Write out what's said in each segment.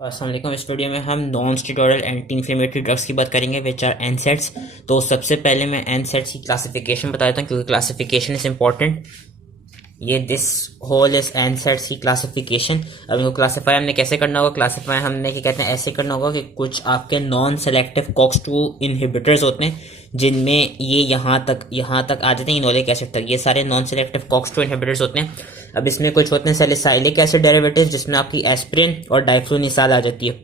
अस्सलाम वालेकुम। इस वीडियो में हम non steroidal anti inflammatory drugs की बात करेंगे विच आर एनसेड्स। तो सबसे पहले मैं एनसेड्स की क्लासिफिकेशन बता देता हूँ क्योंकि क्लासिफिकेशन इज इंपॉर्टेंट। ये दिस होल इज एनसेड्स की क्लासिफिकेशन। अब इनको क्लासीफाई हमने कैसे करना होगा? क्लासीफाई हमने क्या कहते हैं ऐसे करना होगा कि कुछ आपके नॉन सेलेक्टिव कॉक्स-2 इनहिबिटर्स होते हैं जिनमें ये यहाँ तक आ जाते हैं इनोलिक एसिड तक। ये सारे नॉन सेलेक्टिव कॉक्स-2 इनहिबिटर्स होते हैं। अब इसमें कुछ होते हैं सैलिसाइलिक एसिड डेरिवेटिव्स जिसमें आपकी एस्पिरिन और डाइफ्लूनिसाल आ जाती है।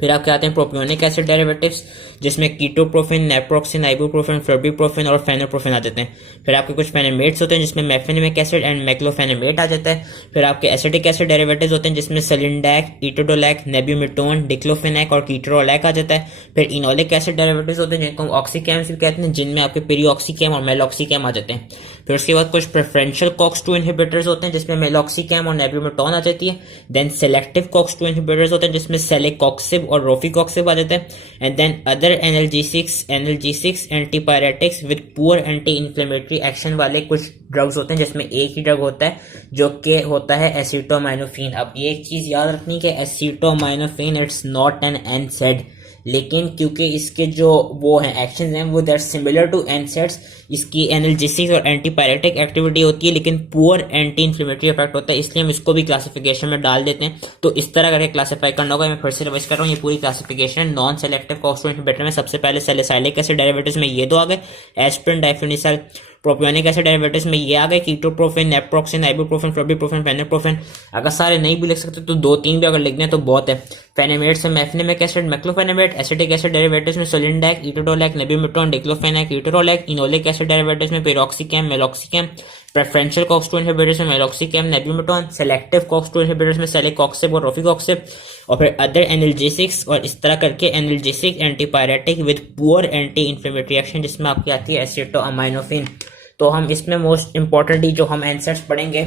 फिर आपके आते हैं प्रोपियोनिक एसिड डेरिवेटिव्स जिसमें कीटोप्रोफिन, नेप्रोक्सिन, आइबुप्रोफिन, फ्लोबिप्रोफिन और फेनोप्रोफिन आ जाते हैं। फिर आपके कुछ फेनेमेट्स होते हैं जिसमें मेफेनेमिक एसिड एंड मैक्लोफेनेमेट आ जाता है। फिर आपके एसिटिक एसिड डेरिवेटिव्स होते हैं जिसमें सेलिंडैक, इटोडोलैक, नेब्यूमेटोन, डिक्लोफेनैक और कीटोरोलैक आ जाता है। फिर इनोलिक एसिड डेरिवेटिव्स होते हैं जिनको हम ऑक्सीकैम्स भी कहते हैं जिनमें आपके पेरिऑक्सीकैम और मेलॉक्सीकैम आ जाते हैं। फिर उसके बाद कुछ प्रेफरेंशियल कॉक्स-2 इनहिबिटर्स होते हैं जिसमें मेलॉक्सीकैम और नेब्यूमेटोन आ जाती है। देन सेलेक्टिव कॉक्स-2 इनहिबिटर्स होते हैं जिसमें सेलेकॉक्सिब और रोफिकॉक्सिब आ जाते हैं। And then other analgesics antipyretics with poor anti inflammatory action वाले कुछ ड्रग्स होते हैं जिसमें एक ही ड्रग होता है जो कि होता है एसिटोमाइनोफिन। अब ये एक चीज याद रखनी कि एसिटोमाइनोफिन इट्स नॉट एन एनसेड, लेकिन क्योंकि इसके जो वो हैं एक्शंस हैं वो दैट सिमिलर टू एनसेड्स, इसकी एनाल्जेसिक्स और एंटीपायरेटिक एक्टिविटी होती है लेकिन पुअर एंटी इन्फ्लेमेटरी इफेक्ट होता है, इसलिए हम इसको भी क्लासिफिकेशन में डाल देते हैं। तो इस तरह करके क्लासिफाई करना होगा। मैं फिर से रिवाइज कर रहा हूँ, ये पूरी classification non selective COX-2 inhibitor में सबसे पहले सैलिसाइलिक एसिड डेरिवेटिव्स में ये दो आ गए, एस्पिरिन, डाइफ्लूनिसाल। प्रोपियोनिक एसिड डेरिवेटिव्स में ये आ गए, कीटोप्रोफिन, नेप्रोक्सिन, आइबुप्रोफिन, फ्लोबिप्रोफिन, फेनोप्रोफिन। अगर सारे नहीं भी लिख सकते तो दो तीन भी अगर लिख दें तो बहुत है। फेनेमेट्स में mefenamic acid, meclofenamate. Acetic acid derivatives में sulindac, etodolac, nabumetone, diclofenac, ketorolac. Enolic acid derivatives में piroxicam, meloxicam. Preferential COX two inhibitors में meloxicam, nabumetone. Selective COX two inhibitors में सेलेकॉक्सिब और रोफिकॉक्सिब। और फिर अदर एनाल्जेसिक्स, और इस तरह करके analgesic, antipyretic with poor anti inflammatory action जिसमें आपकी आती है एसिटोअमाइनोफिन। तो हम इसमें मोस्ट इंपॉर्टेंटली जो हम एंसर्स पढ़ेंगे,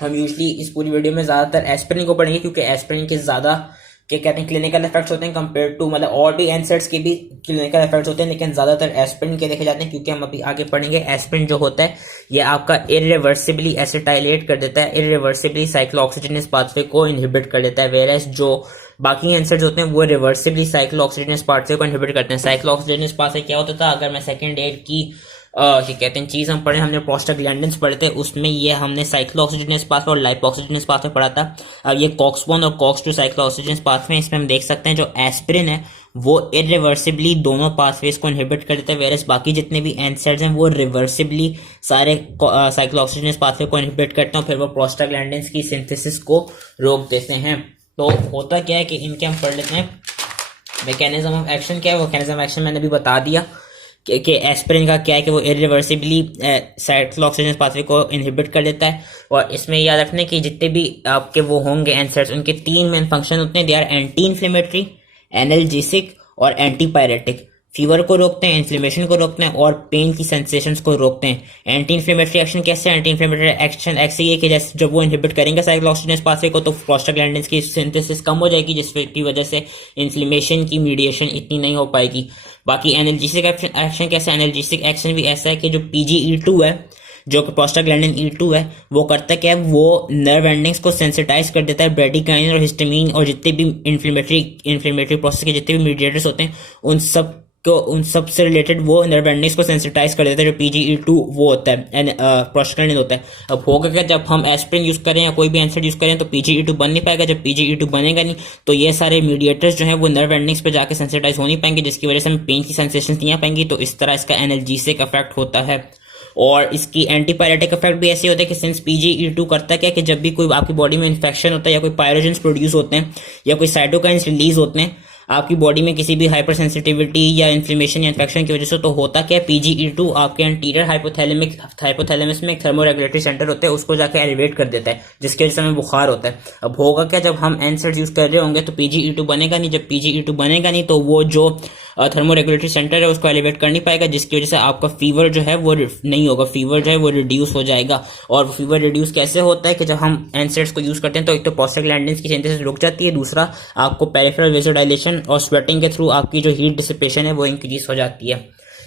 हम यूजली इस पूरी वीडियो में ज्यादातर एस्पिरिन को पढ़ेंगे क्योंकि एस्पिरिन के ज्यादा क्या कहते हैं क्लिनिकल इफेक्ट्स होते हैं कंपेयर टू, मतलब और भी एंसर्स के भी क्लिनिकल इफेक्ट्स होते हैं लेकिन ज्यादातर एस्पिरिन के देखे जाते हैं क्योंकि हम अभी आगे पढ़ेंगे। एस्पिरिन जो होता है ये आपका इरिवर्सिबली एसिटाइलेट कर देता है, इरिवर्सिबली साइक्लोऑक्सीजनेस पाथवे को इनहिबिट कर देता है, वेयरएज जो बाकी एंसर्स होते हैं वो रिवर्सिबली साइक्लोऑक्सीजनेस पाथवे को इनहिबिट करते हैं। साइक्लोऑक्सीजनेस पाथवे क्या होता था? अगर मैं सेकंड ईयर की क्या कहते हैं चीज हम पढ़े, हमने प्रोस्टाग्लैंडिन्स पढ़े थे, उसमें ये हमने साइक्लोऑक्सीजनेस पाथवे और लाइपोऑक्सीजनेस पाथवे पढ़ा था। अब ये कॉक्स-1 और कॉक्स-2 साइक्लोऑक्सीजनेस पाथवे, इसमें हम देख सकते हैं जो एस्पिरिन है वो इरिवर्सिबली दोनों पाथवेज को इनहिबिट कर देता है, वेरस बाकी जितने भी एनसेड्स हैं वो रिवर्सिबली सारे साइक्लोऑक्सीजनेस पाथवे को इनहिबिट करते हैं और फिर वो प्रोस्टाग्लैंडिन्स की सिंथेसिस को रोक देते हैं। तो होता क्या है कि इनके हम पढ़ लेते हैं मैकेनिज्म ऑफ एक्शन क्या है। मैकेनिज्म ऑफ एक्शन मैंने अभी बता दिया कि एस्पिरिन का क्या है कि वो इरिवर्सिबली साइक्लोऑक्सीजनेस पाथवे को इनहिबिट कर देता है। और इसमें याद रखना कि जितने भी आपके वो होंगे एंसर्स उनके तीन मेन फंक्शन होते हैं, they are anti inflammatory, analgesic और एंटीपायरेटिक। फीवर को रोकते हैं, इन्फ्लेमेशन को रोकते हैं और पेन की सेंसेशंस को रोकते हैं। एंटी इन्फ्लेमेटरी एक्शन कैसे? एंटी इन्फ्लेमेटरी एक्शन ऐसे ही है कि जैसे जब वो इनहिबिट करेंगे साइक्लोऑक्सीजनेस पाथवे को तो प्रोस्टाग्लैंडिन्स की सिंथेसिस कम हो जाएगी जिसकी वजह से इन्फ्लेमेशन की मीडिएशन इतनी नहीं हो पाएगी। बाकी एनाल्जेसिक एक्शन कैसे? एनाल्जेसिक एक्शन भी ऐसा है कि जो PGE2 है, जो प्रोस्टाग्लैंडिन E2 है, वो करता क्या है, वो नर्व एंडिंग्स को सेंसिटाइज कर देता है। ब्रेडिकाइन और हिस्टामिन और जितने भी इन्फ्लेमेटरी प्रोसेस के जितने भी मीडिएटर्स होते हैं उन सब से रिलेटेड वो नर्व एंडिंग्स को सेंसिटाइज कर देता है। जो PGE2 वो होता है प्रोस्टाग्लैंडिन होता है। अब होगा क्या, जब हम एस्पिरिन यूज करें या कोई भी एंसर यूज करें तो PGE2 बन नहीं पाएगा। जब PGE2 बनेगा नहीं तो ये सारे मीडिएटर्स जो है वो नर्व एंडिंग्स पे जाके सेंसिटाइज हो नहीं पाएंगे जिसकी वजह से हमें पेन की सेंसेशन नहीं आ पाएंगी। तो इस तरह इसका एनाल्जेसिक इफेक्ट होता है। और इसकी एंटीपायरेटिक इफेक्ट भी ऐसे होता है कि सिंस PGE2 करता क्या कि जब भी कोई आपकी बॉडी में इन्फेक्शन होता है या कोई पायरोजेंस प्रोड्यूस होते हैं या कोई साइटोकाइंस रिलीज होते हैं आपकी बॉडी में किसी भी हाइपर सेंसिटिविटी या इन्फ्लेमेशन या इन्फेक्शन की वजह से, तो होता क्या है PGE2 आपके एंटीरियर हाइपोथैलेमस में एक थर्मोरेगुलेटरी सेंटर होता है उसको जाके एलिवेट कर देता है जिसकी वजह से हमें बुखार होता है। अब होगा क्या, जब हम एनसेड्स यूज कर रहे होंगे तो PGE2 बनेगा नहीं। जब PGE2 बनेगा नहीं तो वो जो थर्मोरेगुलेटरी सेंटर है उसको एलिवेट कर नहीं पाएगा जिसकी वजह से आपका फीवर जो है वो नहीं होगा, फीवर जो है वो रिड्यूस हो जाएगा। और फीवर रिड्यूस कैसे होता है कि जब हम एनसेड्स को यूज करते हैं तो एक तो प्रोस्टाग्लैंडिन्स की सिंथेसिस रुक जाती है, दूसरा आपको पेरिफेरल वेसोडाइलेशन और स्वेटिंग के थ्रू आपकी जो हीट डिसिपेशन है वो इंक्रीज हो जाती है।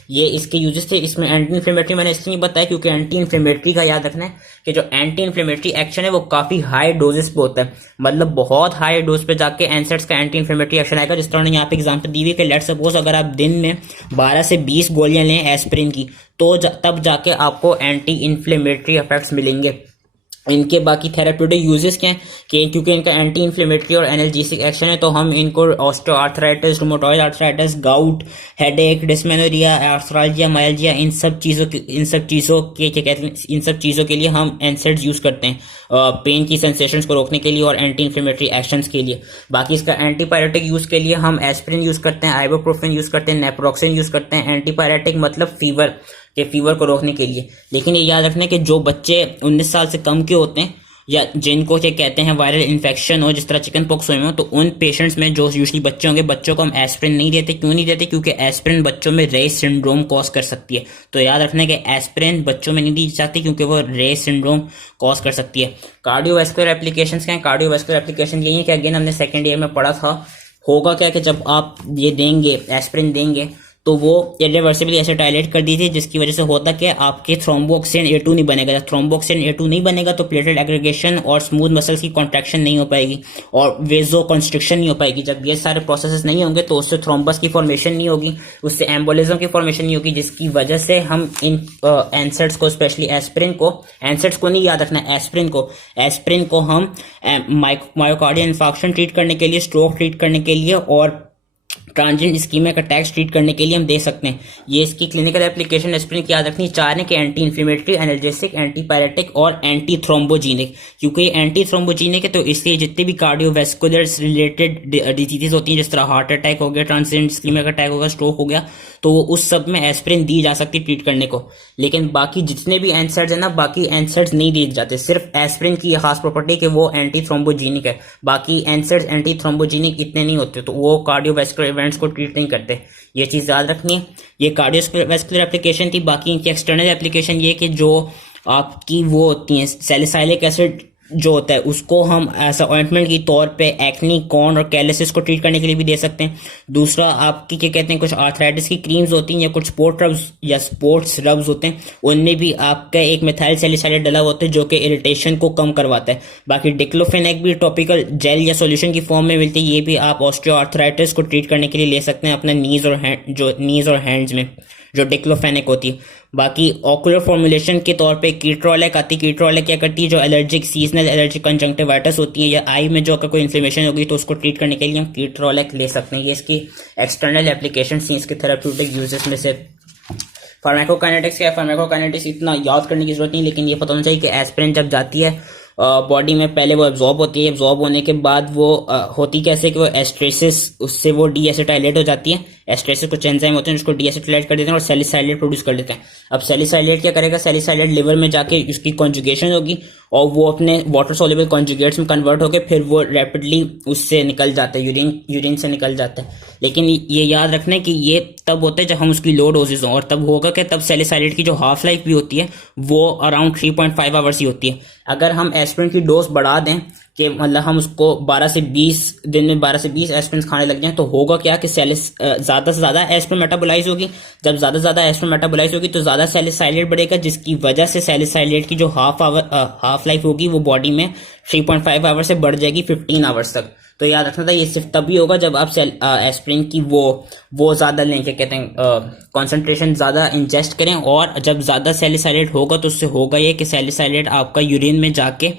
ये इसके यूजेस थे। इसमें एंटी इन्फ्लेमेटरी मैंने इसलिए नहीं बताया क्योंकि एंटी इन्फ्लेमेटरी का याद रखना है कि जो एंटी इन्फ्लेमेटरी एक्शन है वो काफी हाई डोजेस पे होता है, मतलब बहुत हाई डोज पे जाके एनसेट्स का एंटी इन्फ्लेमेटरी एक्शन आएगा। जिस तरह यहाँ पे एग्जांपल दी हुई है कि लेट्स सपोज अगर आप दिन में 12 से 20 गोलियां लें एस्पिरिन की तो तब जाके आपको एंटी इन्फ्लेमेटरी इफेक्ट्स मिलेंगे। इनके बाकी थेराप्यूटिक यूजेस क्या हैं कि क्योंकि इनका एंटी इन्फ्लेमेटरी और एनाल्जेसिक एक्शन है तो हम इनको osteoarthritis, rheumatoid arthritis, gout, headache, dysmenorrhoea, arthralgia, myalgia, इन सब चीज़ों के क्या कहते हैं, इन सब चीज़ों के लिए हम एनसेड्स यूज़ करते हैं पेन की सेंसेशंस को रोकने के लिए और एंटी इन्फ्लेमेटरी एक्शंस के लिए। बाकी इसका एंटीपायरेटिक यूज़ के लिए हम एस्पिरिन यूज़ करते हैं, आइबुप्रोफेन यूज़ करते हैं, नेप्रोक्सिन यूज़ करते हैं। एंटीपायरेटिक मतलब फीवर को रोकने के लिए। लेकिन ये याद रखना कि जो बच्चे 19 साल से कम के होते हैं या जिनको क्या कहते हैं वायरल इन्फेक्शन हो, जिस तरह चिकन पॉक्स हुए हो, तो उन पेशेंट्स में जो यूजुअली बच्चे होंगे, बच्चों को हम एस्पिरिन नहीं देते। क्यों नहीं देते? क्योंकि एस्पिरिन बच्चों में रेस सिंड्रोम कॉज कर सकती है। तो याद रखना कि एस्पिरिन बच्चों में नहीं दी जाती क्योंकि वो रेस सिंड्रोम कॉज कर सकती है। कार्डियोवैस्कुलर एप्लीकेशंस क्या है? कार्डियोवैस्कुलर एप्लीकेशन यही है कि अगेन हमने सेकेंड ईयर में पढ़ा था, होगा क्या कि जब आप ये देंगे एस्पिरिन देंगे तो वो इरिवर्सिबली एसिटाइलेट कर दी थी, जिसकी वजह से होता कि आपके थ्रोम्बोक्सिन A2 नहीं बनेगा। जब थ्रोम्बोक्सिन A2 नहीं बनेगा तो प्लेटलेट एग्रीगेशन और स्मूथ मसल्स की कॉन्ट्रैक्शन नहीं हो पाएगी और वेजो कंस्ट्रिक्शन नहीं हो पाएगी। जब ये सारे प्रोसेसेस नहीं होंगे तो उससे थ्रोम्बस की फॉर्मेशन नहीं होगी, उससे एम्बोलिज्म की फॉर्मेशन नहीं होगी, जिसकी वजह से हम इन एनसेट्स को, स्पेशली एस्पिरिन को, एनसेट्स को नहीं याद रखना, एस्पिरिन को हम मायोकार्डियल इन्फार्क्शन ट्रीट करने के लिए, स्ट्रोक ट्रीट करने के लिए और ट्रांजिएंट इस्कीमिक अटैक्स ट्रीट करने के लिए हम दे सकते हैं। ये इसकी क्लिनिकल एप्लीकेशन एस्पिरिन की याद रखनी चार है कि एंटी इन्फ्लेमेटरी, एनाल्जेसिक, एंटीपायरेटिक और एंटी थ्रोम्बोजेनिक। क्योंकि ये एंटी थ्रोम्बोजेनिक है तो इसलिए जितने भी कार्डियोवैस्कुलर रिलेटेड डिजीजेस होती हैं, जिस तरह हार्ट अटैक हो गया, ट्रांजिएंट इस्कीमिक अटैक हो गया, स्ट्रोक हो गया, तो वो उस सब में एस्पिरिन दी जा सकती है ट्रीट करने को। लेकिन बाकी जितने भी एनसेड्स है ना, बाकी एनसेड्स नहीं दिए जाते। सिर्फ एस्पिरिन की खास प्रॉपर्टी कि वो एंटी थ्रोम्बोजेनिक है, बाकी एनसेड्स एंटी थ्रोम्बोजेनिक इतने नहीं होते, तो वो कार्डियोवैस्कुलर इवेंट्स को ट्रीट नहीं करते। ये चीज याद रखनी है। ये कार्डियोवैस्कुलर एप्लीकेशन थी। बाकी इनकी एक्सटर्नल एप्लीकेशन ये कि जो आपकी वो होती है सैलिसाइलिक एसिड जो होता है उसको हम ऐसा ऑइंटमेंट की तौर पे एक्नी, कॉर्न और कैलिसिस को ट्रीट करने के लिए भी दे सकते हैं। दूसरा आपकी क्या कहते हैं, कुछ आर्थराइटिस की क्रीम्स होती हैं या कुछ स्पोर्ट्स रब्स होते हैं, उनमें भी आपका एक मिथाइल सैलिसाइलेट डला होता है जो कि इरिटेशन को कम करवाता है। बाकी डिक्लोफेनेक भी टॉपिकल जेल या सॉल्यूशन की फॉर्म में मिलती है, ये भी आप ऑस्टियोआर्थराइटिस को ट्रीट करने के लिए ले सकते हैं अपने नीज और हैंड्स में, जो डिक्लोफेनेक होती है। बाकी ऑकुलर फॉर्मुलेशन के तौर पे कीट्रोलेक आती है। कीट्रोलेक क्या करती है, जो एलर्जिक सीजनल एलर्जिक कंजंक्टिवाइटिस होती है या आई में जो अगर कोई इन्फ्लेमेशन होगी तो उसको ट्रीट करने के लिए हम कीट्रोलेक ले सकते हैं। ये इसकी एक्सटर्नल एप्लीकेशन थी, इसके थेराप्यूटिक यूजेस में से। फार्माकोकाइनेटिक्स क्या है? फार्माकोकाइनेटिक्स इतना याद करने की जरूरत नहीं, लेकिन ये पता होना चाहिए कि एस्पिरिन जब जाती है बॉडी में, पहले वो एब्जॉर्ब होती है, एब्जॉर्ब होने के बाद वो होती कैसे कि वो एस्ट्रेसिस, उससे वो डीएसिटाइलेट हो जाती है। एस्ट्रेसिस कुछ एंजाइम होते हैं जिसको डीएसिटाइलेट कर देते हैं और सैलिसाइलेट प्रोड्यूस कर देते हैं। अब सैलिसाइलेट क्या करेगा, सैलिसाइलेट लिवर में जाके उसकी कॉन्जुगेशन होगी और वो अपने वाटर सोल्युबल कॉन्जुगेट्स में कन्वर्ट होकर फिर वो रैपिडली उससे निकल जाता है, यूरिन से निकल जाता है। लेकिन ये याद रखना है कि ये तब होता है जब हम उसकी लो डोजेज हों, और तब होगा कि तब सैलिसाइलेट की जो हाफ लाइफ भी होती है वो अराउंड 3.5 आवर्स ही होती है। अगर हम एस्पिरिन की डोज बढ़ा दें कि मतलब हम उसको 12 से 20 दिन में 12 से 20 एस्पिरिन खाने लग जाएं, तो होगा क्या कि ज्यादा से ज्यादा एस्पिरिन मेटाबोलाइज होगी। जब ज्यादा से ज्यादा एस्पिरिन मेटाबोलाइज होगी तो ज्यादा सैलिसाइलेट बढ़ेगा, जिसकी वजह से सैलिसाइलेट की जो हाफ लाइफ होगी वो बॉडी में 3.5 आवर से बढ़ जाएगी 15 आवर्स तक। तो याद रखना था ये सिर्फ तभी होगा जब आप एस्पिरिन की वो ज्यादा लें, क्या कहते हैं, कॉन्सेंट्रेशन ज्यादा इंजेस्ट करें। और जब ज्यादा सैलिसाइलेट होगा तो उससे होगा ये कि सैलिसाइलेट आपका यूरिन में जाके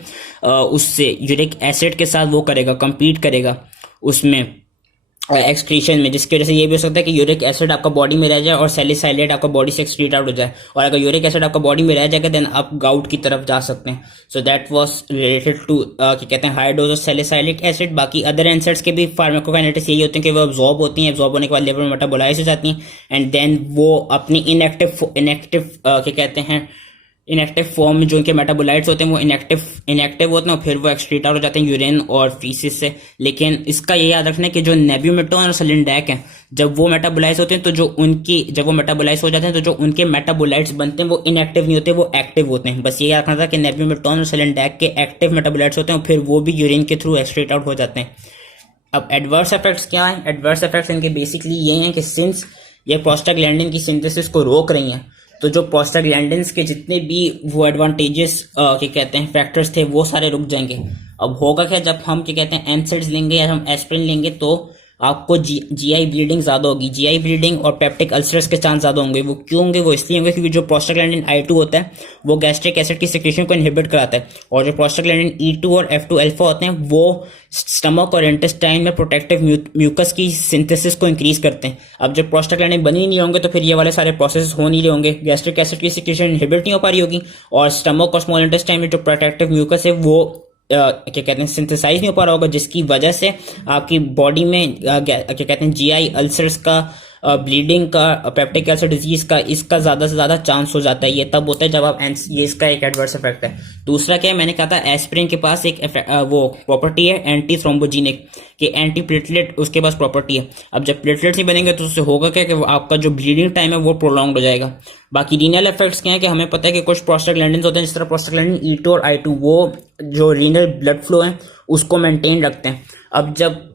उससे यूरिक एसिड के साथ वो करेगा, कंपीट करेगा उसमें एक्सक्रीशन में, जिसकी वजह से ये भी हो सकता है कि यूरिक एसिड आपका बॉडी में रह जाए और सैलिसाइलेट आपका बॉडी से एक्सक्रीट आउट हो जाए। और अगर यूरिक एसिड आपका बॉडी में रह जाएगा देन आप गाउट की तरफ जा सकते हैं। So that was related to क्या कहते हैं high dose of salicylic acid. बाकी अदर एनसेड्स के भी फार्माकोकाइनेटिक्स यही होते हैं कि वो अब्जॉर्ब होती हैं, अब्जॉर्ब होने के बाद लिवर में मेटाबोलाइज हो जाती हैं एंड देन वो अपनी इनएक्टिव क्या कहते हैं इनएक्टिव फॉर्म में जो इनके मेटाबोलाइट्स होते हैं वो इनएक्टिव होते हैं और फिर वो एक्सक्रीट आउट हो जाते हैं यूरिन और फीसिस से। लेकिन इसका ये याद रखना है कि जो नेब्यूमेटोन और सलिंडैक हैं, जब वो मेटाबोलाइज होते हैं तो जब वो मेटाबोलाइज हो जाते हैं तो जो उनके मेटाबोलाइट्स बनते हैं वो इनएक्टिव नहीं होते, वो एक्टिव होते हैं। बस ये याद रखना था कि नेब्यूमेटोन और सलिंडैक के एक्टिव मेटाबोलाइट्स होते हैं और फिर वो भी यूरिन के थ्रू एक्सक्रीट आउट हो जाते हैं। अब एडवर्स इफेक्ट्स क्या है? एडवर्स इफेक्ट्स इनके बेसिकली ये हैं कि सिंस ये प्रोस्टाग्लैंडिन की सिंथेसिस को रोक रही हैं। तो जो प्रोस्टाग्लैंडिन्स के जितने भी वो एडवांटेजेस क्या कहते हैं फैक्टर्स थे वो सारे रुक जाएंगे। अब होगा क्या, जब हम क्या कहते हैं एनसेड्स लेंगे या हम एस्पिरिन लेंगे तो आपको जीआई ब्लीडिंग ज़्यादा होगी। जीआई ब्लीडिंग और पेप्टिक अल्सर्स के चांस ज़्यादा होंगे। वो क्यों होंगे? वो इसलिए होंगे क्योंकि जो प्रोस्टाग्लैंडिन I2 होता है वो गैस्ट्रिक एसिड की सिक्रेशन को इनहिबिट कराता है, और जो प्रोस्टाग्लैंडिन E2 और F2 अल्फा होते हैं वो स्टमक और इंटेस्टाइन में प्रोटेक्टिव म्यूकस की सिंथेसिस को इंक्रीज करते हैं। अब जब प्रोस्टाग्लैंडिन बन ही नहीं होंगे तो फिर ये वाले सारे प्रोसेस हो नहीं रहे होंगे, गैस्ट्रिक एसिड की सिक्रेशन इनहिबिट नहीं हो पा रही होगी, और स्टमक और स्मॉल इंटेस्टाइन में जो प्रोटेक्टिव म्यूकस है वो क्या कहते हैं सिंथेसाइज नहीं हो पा रहा होगा, जिसकी वजह से आपकी बॉडी में क्या कहते हैं जीआई अल्सर्स का, ब्लीडिंग का, पेप्टिक अल्सर डिजीज का, इसका ज़्यादा से ज़्यादा चांस हो जाता है। ये तब होता है जब आप ये इसका एक एडवर्स इफेक्ट है। दूसरा क्या है, मैंने कहा था एस्पिरिन के पास एक वो प्रॉपर्टी है एंटी थ्रोम्बोजेनिक, कि एंटी प्लेटलेट उसके पास प्रॉपर्टी है। अब जब प्लेटलेट्स नहीं बनेंगे तो उससे होगा क्या कि आपका जो ब्लीडिंग टाइम है वो प्रोलॉन्ग हो जाएगा। बाकी रीनल इफेक्ट्स क्या है कि हमें पता है कि कुछ प्रोस्टाग्लैंडिन्स होते हैं, जिस तरह प्रोस्टाग्लैंडिन E2 और I2 वो जो रीनल ब्लड फ्लो है उसको मेंटेन रखते हैं। अब जब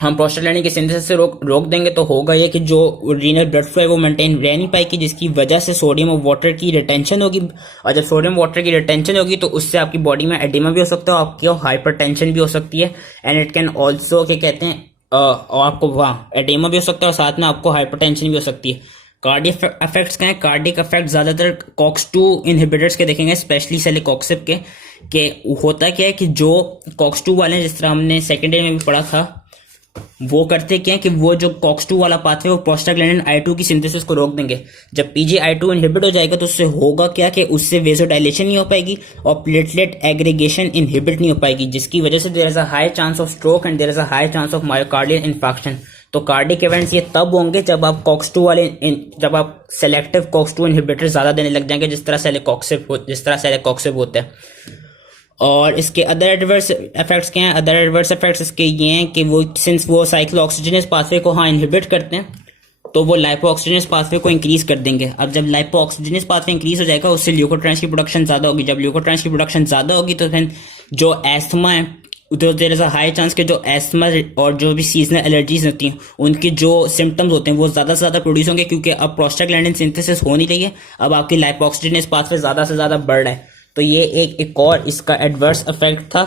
हम प्रोस्टाग्लैंडिन की सिंथेसिस से रोक देंगे तो होगा ये कि जो रीनल ब्लड फ्लो है वो मेंटेन रह नहीं पाएगी, जिसकी वजह से सोडियम और वाटर की रिटेंशन होगी, और जब सोडियम वाटर की रिटेंशन होगी तो उससे आपकी बॉडी में एडिमा भी हो सकता है, आपकी हाइपरटेंशन भी हो सकती है, एंड इट कैन ऑल्सो क्या कहते हैं और आपको वहाँ एडिमा भी हो सकता है और साथ में आपको हाइपरटेंशन भी हो सकती है। कार्डियक इफेक्ट्स क्या है? कार्डियक इफेक्ट ज्यादातर COX-2 इनहिबिटर्स के देखेंगे, स्पेशली सेलिकॉक्सिब के होता क्या है कि जो COX-2 वाले हैं, जिस तरह हमने सेकेंडरी में भी पढ़ा था, वो करते क्या है कि वो जो COX-2 वाला पाथवे वो प्रोस्टाग्लैंडिन I2 की सिंथेसिस को रोक देंगे। जब PGI2 इनहिबिट हो जाएगा तो उससे होगा क्या कि उससे वेसोडाइलेशन नहीं हो पाएगी और प्लेटलेट एग्रीगेशन इनहिबिट नहीं हो पाएगी, जिसकी वजह से there is a high chance of stroke and there is a high chance of myocardial infarction. तो कार्डिक इवेंट्स ये तब होंगे जब आप जब आप सेलेक्टिव COX-2 इनहिबिटर ज्यादा देने लग जाएंगे, जिस तरह सेलिकॉक्सिब होता है। और इसके अदर एडवर्स इफेक्ट्स क्या हैं? अदर एडवर्स इफेक्ट्स इसके ये हैं कि वो सिंस वो साइक्लोऑक्सीजनेस पाथवे को इनहिबिट करते हैं तो वो लाइपोऑक्सीजनेस पाथवे को इंक्रीज कर देंगे। अब जब लाइपोऑक्सीजनेस पाथवे इंक्रीज हो जाएगा उससे ल्यूकोट्रांस की प्रोडक्शन ज्यादा होगी। जब ल्यूकोट्रांस की प्रोडक्शन ज्यादा होगी तो फिर जो एस्थमा है तो there is a high chance के जो एस्थमा और जो भी सीजनल एलर्जीज होती हैं उनके जो सिम्टम्स होते हैं वो ज्यादा से ज्यादा प्रोड्यूस होंगे, क्योंकि अब प्रोस्टाग्लैंडिन सिंथेसिस हो नहीं रही है, अब आपकी लाइपोऑक्सीजनेस पाथवे ज्यादा से ज्यादा बढ़ रहा है। तो ये एक और इसका एडवर्स इफेक्ट था।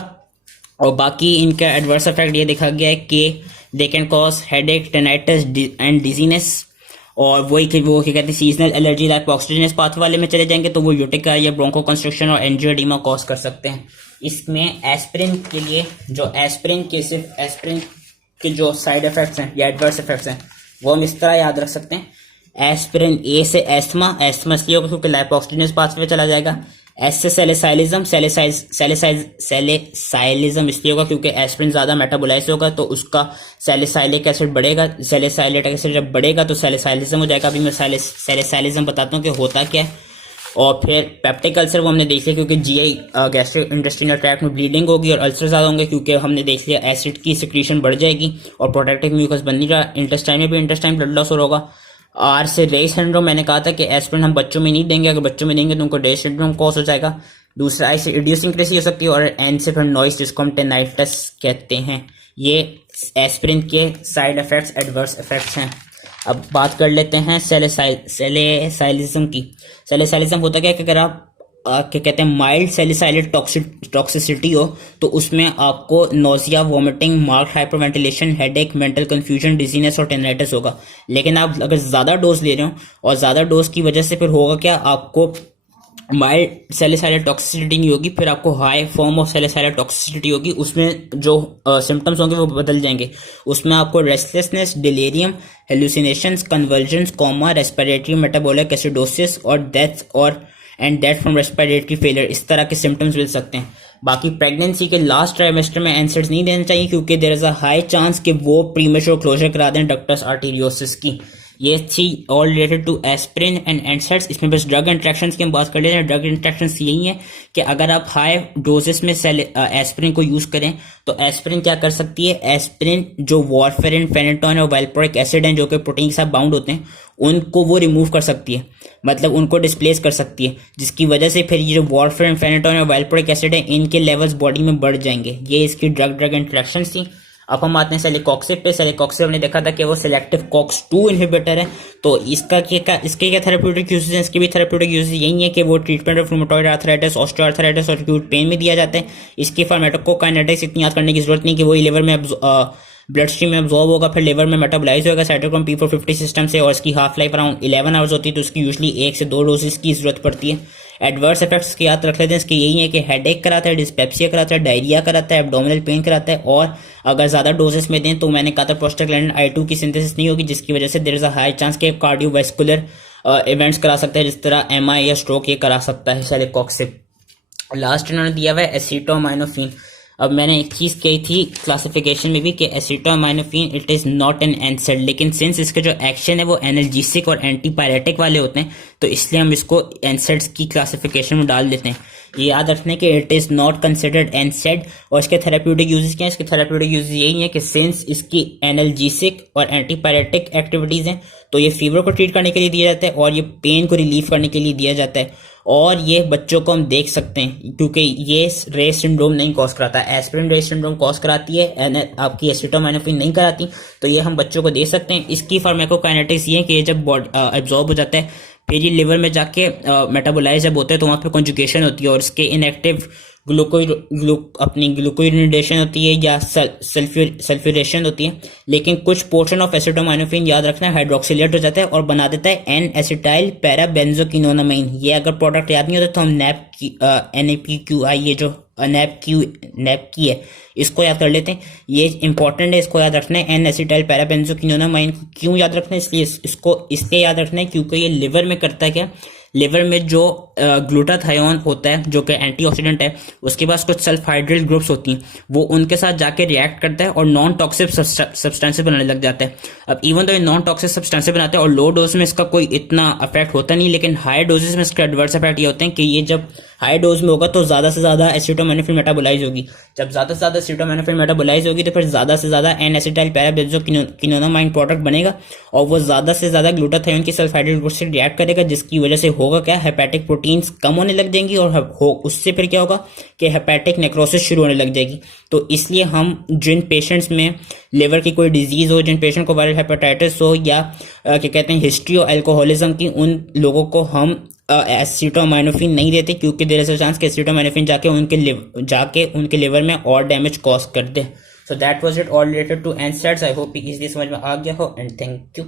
और बाकी इनका एडवर्स इफेक्ट ये देखा गया है कि they can cause headache, tinnitus and dizziness, और वो क्या कहते हैं सीजनल एलर्जी लाइपोऑक्सीजनेस पाथ वाले में चले जाएंगे तो वो यूटिका या ब्रोंको कंस्ट्रक्शन और एंजियोडीमा कॉज कर सकते हैं। इसमें एस्पिरिन के लिए जो एस्पिरिन के जो साइड इफेक्ट्स हैं या एडवर्स इफेक्ट्स हैं वो हम इस तरह याद रख सकते हैं। एस्पिरिन ए से एस्थमा इसलिए होगा क्योंकि लाइपोऑक्सीजनेस पाथवे चला जाएगा। एस से सेलेसाइलिज्म इसलिए होगा क्योंकि एस्पिरिन ज्यादा मेटाबोलाइज होगा तो उसका सैलिसाइलिक एसिड बढ़ेगा, सैलिसाइलिक एसिड जब बढ़ेगा तो सैलिसाइलिज्म हो जाएगा। अभी मैं सैलिसाइलिज्म बताता हूँ कि होता क्या है। और फिर पेप्टिक अल्सर वो हमने देख लिया क्योंकि जीआई गैस्ट्रिक इंटेस्टाइनल ट्रैक्ट में ब्लीडिंग होगी और अल्सर ज्यादा होंगे, क्योंकि हमने देख लिया एसिड की सिक्रीशन बढ़ जाएगी और प्रोटेक्टिव म्यूकस बन नहीं रहा। इंटेस्टाइन में भी इंटेस्टाइन ब्लड लॉस होगा। आर से रेस सिंड्रोम, मैंने कहा था कि एस्पिरिन हम बच्चों में नहीं देंगे, अगर बच्चों में देंगे तो उनको रेस सिंड्रोम कॉज हो जाएगा। दूसरा आई से इडियोसिंक्रेसी हो सकती है, और एन से फिर नॉइस जिसको हम टेनाइटिस कहते हैं। ये एस्पिरिन के साइड इफेक्ट्स, एडवर्स इफेक्ट्स हैं। अब बात कर लेते हैं सेलिसाइलिज्म की। सेलिसाइलिज्म होता क्या है कि अगर आप क्या कहते हैं माइल्ड सेलिसाइलिक टॉक्सिसिटी हो तो उसमें आपको nausea, vomiting, marked hyperventilation, headache, mental confusion, dizziness और टेनाइटिस होगा। लेकिन आप अगर ज्यादा डोज ले रहे हो और ज्यादा डोज की वजह से फिर होगा क्या, आपको माइल्ड सेलिसाइलिक टॉक्सिसिटी नहीं होगी, फिर आपको high form of salicylic toxicity होगी। उसमें जो सिम्टम्स होंगे वो बदल जाएंगे। उसमें आपको restlessness, delirium, hallucinations, convulsions, coma, respiratory metabolic acidosis और डेथ फ्रॉम रेस्पिरेटरी फेलियर, इस तरह के सिम्टम्स मिल सकते हैं। बाकी प्रेगनेंसी के लास्ट ट्राइमेस्टर में एनसेड्स नहीं देना चाहिए क्योंकि there is a high chance कि वो प्रीमेच्योर क्लोजर करा दें डक्टस आर्टेरियोसिस की। ये थी all related to aspirin and NSAIDs. इसमें बस ड्रग इंट्रैक्शंस की हम बात कर लेते हैं। ड्रग इंट्रैक्शंस यही है कि अगर आप हाई डोजेस में एस्पिरिन को यूज करें तो एस्पिरिन क्या कर सकती है, एस्पिरिन जो वारफेरिन, फेनेटोन और वैल्प्रोइक एसिड हैं जो कि प्रोटीन के साथ बाउंड होते हैं उनको वो रिमूव कर सकती है, मतलब उनको डिस्प्लेस कर सकती है, जिसकी वजह से फिर ये जो वारफेरिन, फेनेटोन और वैल्प्रोइक एसिड है इनके लेवल्स बॉडी में बढ़ जाएंगे। ये इसकी ड्रग इंट्रैक्शंस थी। अब हम आते हैं सेलिकॉक्सिब पे। सेलिकॉक्सिब हमने देखा था कि वो सिलेक्टिव कॉक्स-2 इनहिबिटर है। तो इसके क्या थेरेप्यूटिक यूजेस हैं? इसके भी थेरेप्यूटिक यूजेस यही है कि वो treatment of rheumatoid arthritis, osteoarthritis और एक्यूट पेन में दिया जाता है। इसकी फार्माकोकाइनेटिक्स इतनी याद करने की जरूरत नहीं कि वो लिवर में ब्लड स्ट्रीम में एब्जॉर्ब होगा, फिर लिवर में मेटाबोलाइज होगा साइटोक्रोम P450 सिस्टम से, और इसकी हाफ लाइफ अराउंड 11 आवर्स होती है। तो उसकी यूजली 1 से 2 डोजेस की जरूरत पड़ती है। एडवर्स इफेक्ट्स की याद रख लेते हैं। इसके यही है कि हेडेक कराता है, डिस्पेप्सिया कराता है, डायरिया कराता है, एब्डोमिनल पेन कराता है, और अगर ज्यादा डोजेस में दें तो मैंने कहा था प्रोस्टाग्लैंडिन I2 की सिंथेसिस नहीं होगी, जिसकी वजह से there is a high chance के कार्डियोवैस्कुलर इवेंट्स करा सकता है, जिस तरह MI या स्ट्रोक ये करा सकता है सेलिकॉक्सिब। लास्ट इन्होंने दिया हुआ है एसिटामिनोफेन। अब मैंने एक चीज कही थी क्लासिफिकेशन में भी कि acetaminophen it is not an एनसेड, लेकिन सिंस इसके जो एक्शन है वो एनाल्जेसिक और एंटीपायरेटिक वाले होते हैं तो इसलिए हम इसको एनसेड्स की क्लासिफिकेशन में डाल देते हैं। ये याद रखने कि इट इज नॉट कंसिडर्ड एनसेड। और इसके थेरेप्यूटिक यूजेस क्या है? इसके थेरेप्यूटिक यूजेस यही है कि सिंस इसकी एनाल्जेसिक और एंटीपायरेटिक एक्टिविटीज हैं तो ये फीवर को ट्रीट करने के लिए दिया जाता है और ये पेन को रिलीफ करने के लिए दिया जाता है। और ये बच्चों को हम देख सकते हैं क्योंकि ये रे सिंड्रोम नहीं कॉज कराता है। एस्पिरिन रे सिंड्रोम कॉज कराती है, आपकी एसिटामिनोफेन नहीं कराती, तो ये हम बच्चों को दे सकते हैं। इसकी फार्माकोकाइनेटिक्स ये है कि जब एब्जॉर्ब हो जाता है फिर ये लिवर में जाके मेटाबोलाइज जब होता है तो वहाँ पे कॉन्जुगेशन होती है और इसके इनएक्टिव ग्लूकोइनिडेशन होती है या सल्फ्यूरेशन होती है। लेकिन कुछ पोर्शन ऑफ एसिटामिनोफेन याद रखना हाइड्रोक्सिलेट हो जाता है और बना देता है एन एसिटाइल पैराबेंजोक्विनोनामाइन। ये अगर प्रोडक्ट याद नहीं होता तो हम NAPQI ये जो नैप की है इसको याद कर लेते हैं। ये इंपॉर्टेंट है, इसको याद रखना है। एन एसिटाइल पैराबेंजोक्विनोनामाइन क्यों याद रखना है? इसलिए इसको इसलिए याद रखना है क्योंकि ये लिवर में करता है क्या, लिवर में जो ग्लूटाथायोन होता है जो कि एंटीऑक्सीडेंट है, उसके पास कुछ सल्फाइड्रिल ग्रुप्स होती हैं, वो उनके साथ जाके रिएक्ट करता है और नॉन टॉक्सिक सब्सटेंसेस बनाने लग जाता है। अब इवन तो ये नॉन टॉक्सिक सब्सटेंसेस बनाते हैं और लो डोज में इसका कोई इतना इफेक्ट होता नहीं, लेकिन हाई डोजेस में इसके एडवर्स इफेक्ट ये होते हैं कि ये जब हाई डोज में होगा तो ज्यादा से ज्यादा एसिटामिनोफेन मेटाबोलाइज होगी। जब ज्यादा से ज्यादा एसिटामिनोफेन मेटाबोलाइज होगी तो फिर ज्यादा से ज्यादा एन एसिटाइल पैराबेंजोक्विनोनामाइन प्रोडक्ट बनेगा और वो ज्यादा से ज्यादा ग्लूटाथायोन की सल्फाइड्रिल ग्रुप से रिएक्ट करेगा, जिसकी वजह से होगा क्या, हेपेटिक प्रोटीन्स कम होने लग जाएंगी और उससे फिर क्या होगा कि हेपेटिक नेक्रोसिस शुरू होने लग जाएगी। तो इसलिए हम जिन पेशेंट्स में लिवर की कोई डिजीज हो, जिन पेशेंट को वायरल हेपेटाइटिस हो या क्या कहते हैं हिस्ट्री ऑफ अल्कोहलिज्म की, उन लोगों को हम एसिटामिनोफेन नहीं देते क्योंकि देयर इज अ चांस कि एसिटामिनोफेन जाके उनके लिवर में और डैमेज कॉज कर दे। So that was it all related to NSAIDs. I hope easily समझ में आ गया हो एंड थैंक यू।